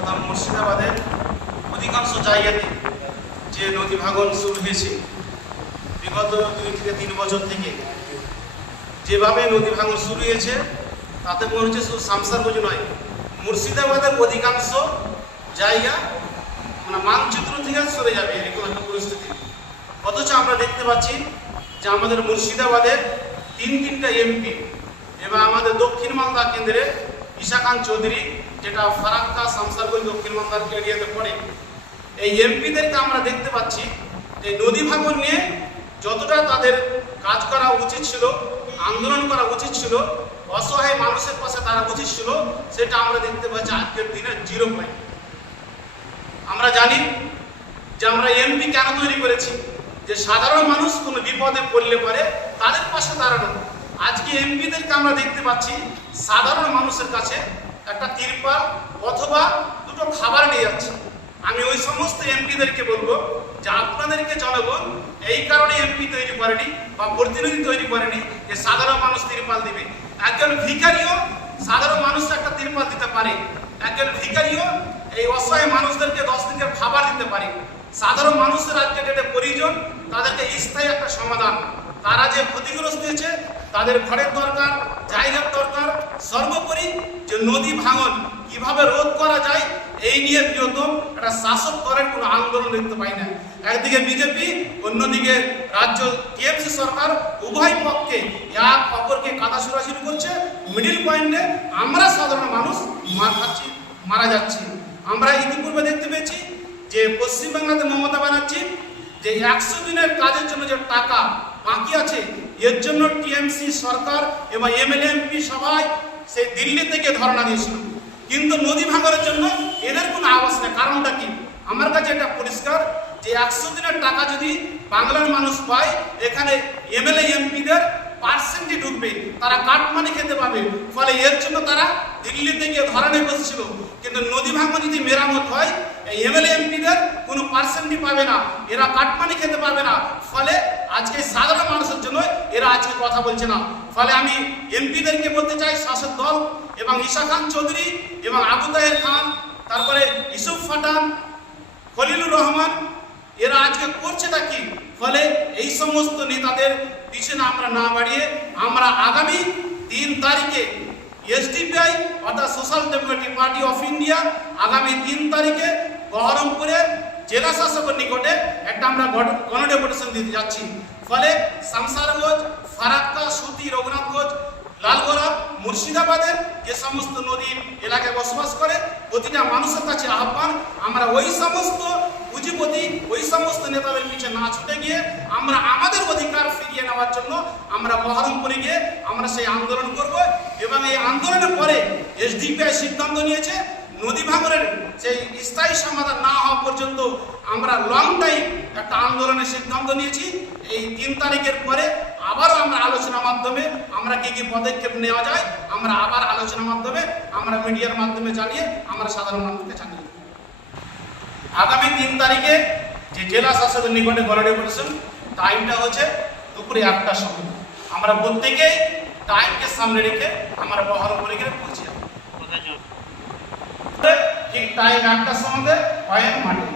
তথা মুর্শিদাবাদের অধিকাংশ জায়গাতে যে নদী ভাঙন শুরু হয়েছে বিগত 2 থেকে 3 বছর থেকে, যেভাবে নদী ভাঙন শুরু হয়েছে তাতে মনে হচ্ছে শুধু শামসারগঞ্জ নয়, মুর্শিদাবাদের অধিকাংশ জায়গা মানে মানচিত্র থেকে সরে যাবে এরকম একটা পরিস্থিতি। অথচ আমরা দেখতে পাচ্ছি যে আমাদের মুর্শিদাবাদের 3টা এমপি এবং আমাদের দক্ষিণ মালদা কেন্দ্রে ঈশা খান চৌধুরী, যেটা ফারাক্কা শামসারগঞ্জ দক্ষিণ মালদার এরিয়াতে পড়ে, এই এমপিদেরকে আমরা দেখতে পাচ্ছি যে নদী ভাঙন নিয়ে যতটা তাদের কাজ করা উচিত ছিল, আন্দোলন করা উচিত ছিল, অসহায় মানুষের পাশে তারা উচিত ছিল, সেটা আমরা দেখতে পাচ্ছি আজকের দিনে 0 পয়েন্ট। আমরা জানি যে আমরা এমপি কেন তৈরি করেছি, যে সাধারণ মানুষ কোনো বিপদে পড়লে পরে তাদের পাশে দাঁড়ানো। আজকে এমপিদেরকে আমরা দেখতে পাচ্ছি সাধারণ মানুষের কাছে একটা তিরপাল অথবা 2টো খাবার নিয়ে যাচ্ছে। আমি ওই সমস্ত এমপিদেরকে বলবো যে আপনাদেরকে জনগণ এই কারণে এমপি তৈরি করেনি বা প্রতিনিধি তৈরি করেনি যে সাধারণ মানুষ তিরপাল দিবে। একজন ভিখারিও সাধারণ মানুষকে একটা তিরপাল দিতে পারে, একজন ভিখারিও এই অসহায় মানুষদেরকে 10 দিনের খাবার দিতে পারে। সাধারণ মানুষের আজকে ডেটে প্রয়োজন তাদেরকে স্থায়ী একটা সমাধান। তারা যে ক্ষতিগ্রস্ত হয়েছে তাদের ঘরের দরকার, জায়গার দরকার, সর্বোপরি যে নদী ভাঙন কিভাবে রোধ করা যায় এই নিয়ে বৃহত্তম একটা শাসক দলের কোনো আন্দোলন দেখতে পাই না। একদিকে বিজেপি, অন্যদিকে রাজ্য টিএমসি সরকার, উভয় পক্ষে এক অপরকে কাদা ছোড়াছুড়ি করছে। মিডিল পয়েন্টে আমরা সাধারণ মানুষ মারা যাচ্ছি। আমরা ইতিপূর্বে দেখতে পেয়েছি যে পশ্চিমবাংলাতে মমতা ব্যানার্জি যে 100 দিনের কাজের জন্য যে টাকা বাকি আছে, এর জন্য টিএমসি সরকার এবং এমএলএ এমপি সবাই সেই দিল্লি থেকে ধর্ণা দিয়েছিল, কিন্তু নদী ভাঙনের জন্য এদের কোনো আওয়াজ নেই। কারণটা কি? আমার কাছে এটা পরিষ্কার যে 100 দিনের টাকা যদি বাংলার মানুষ পায়, এখানে এমএলএ এমপিদের পার্সেন্টই ঢুকবে, তারা কাটমানি খেতে পাবে। ফলে এর জন্য তারা দিল্লি থেকে ধরনে বসেছিল। কিন্তু নদী ভাঙন যদি মেরামত হয়, এই এমএলএ এমপিদের কোনো পার্সেন্টই পাবে না, এরা কাটমানি খেতে পাবে না। ফলে আজকে সাধারণ মানুষের জন্য এরা আজকে কথা বলছে না। ফলে আমি এমপিদেরকে বলতে চাই, শাসক দল এবং ঈশা খান চৌধুরী এবং আবু তাহের খান, তারপরে ইউসুফ পাঠান, খলিলুর রহমান, এরা আজকে করছেটা কি? ফলে এই সমস্ত নেতাদের পিছনে আমরা না বাড়িয়ে আমরা আগামী 3 তারিখে এসডিপিআই অর্থাৎ social Democratic party of India আগামী 3 তারিখে বহরমপুরে জেলা শাসকের নিকটে একটা আমরা গণডেপুটেশন দিতে যাচ্ছি। ফলে শামসারগঞ্জ, ফারাক্কা, সুতি, রঘুনাথগঞ্জ, লালগোলা, মুর্শিদাবাদের যে সমস্ত নদীর এলাকায় বসবাস করে প্রতিটা মানুষের কাছে আহ্বান, আমরা ওই সমস্ত পুঁজিপতি, ওই সমস্ত নেতাদের পিছনে না ছুটে গিয়ে আমরা আমাদের অধিকার ফিরিয়ে নেওয়ার জন্য আমরা বহরমপুরে গিয়ে আমরা সেই আন্দোলন করব। এবং এই আন্দোলনের পরে এসডিপিআই সিদ্ধান্ত নিয়েছে নদী ভাঙনের সেই স্থায়ী সমাধান না হওয়া পর্যন্ত আমরা লং টাইম একটা আন্দোলনের সিদ্ধান্ত নিয়েছি। এই 3 তারিখের পরে আবারও আমরা আলোচনার মাধ্যমে আমরা কি পদক্ষেপ নেওয়া যায় আমরা আবার আলোচনার মাধ্যমে আমরা মিডিয়ার মাধ্যমে জানিয়ে আমরা সাধারণ মানুষকে জানিয়ে দেব। আগামী 3 তারিখে যে জেলা শাসকের নিকটে গণডেপুটেশন, টাইমটা হচ্ছে দুপুরে 1টার সময়। আমরা প্রত্যেকেই টাইমকে সামনে রেখে আমরা বহরমপুরে গিয়ে পৌঁছে যাব। ঠিক টাইম 1টার সময় হয় মাঠে।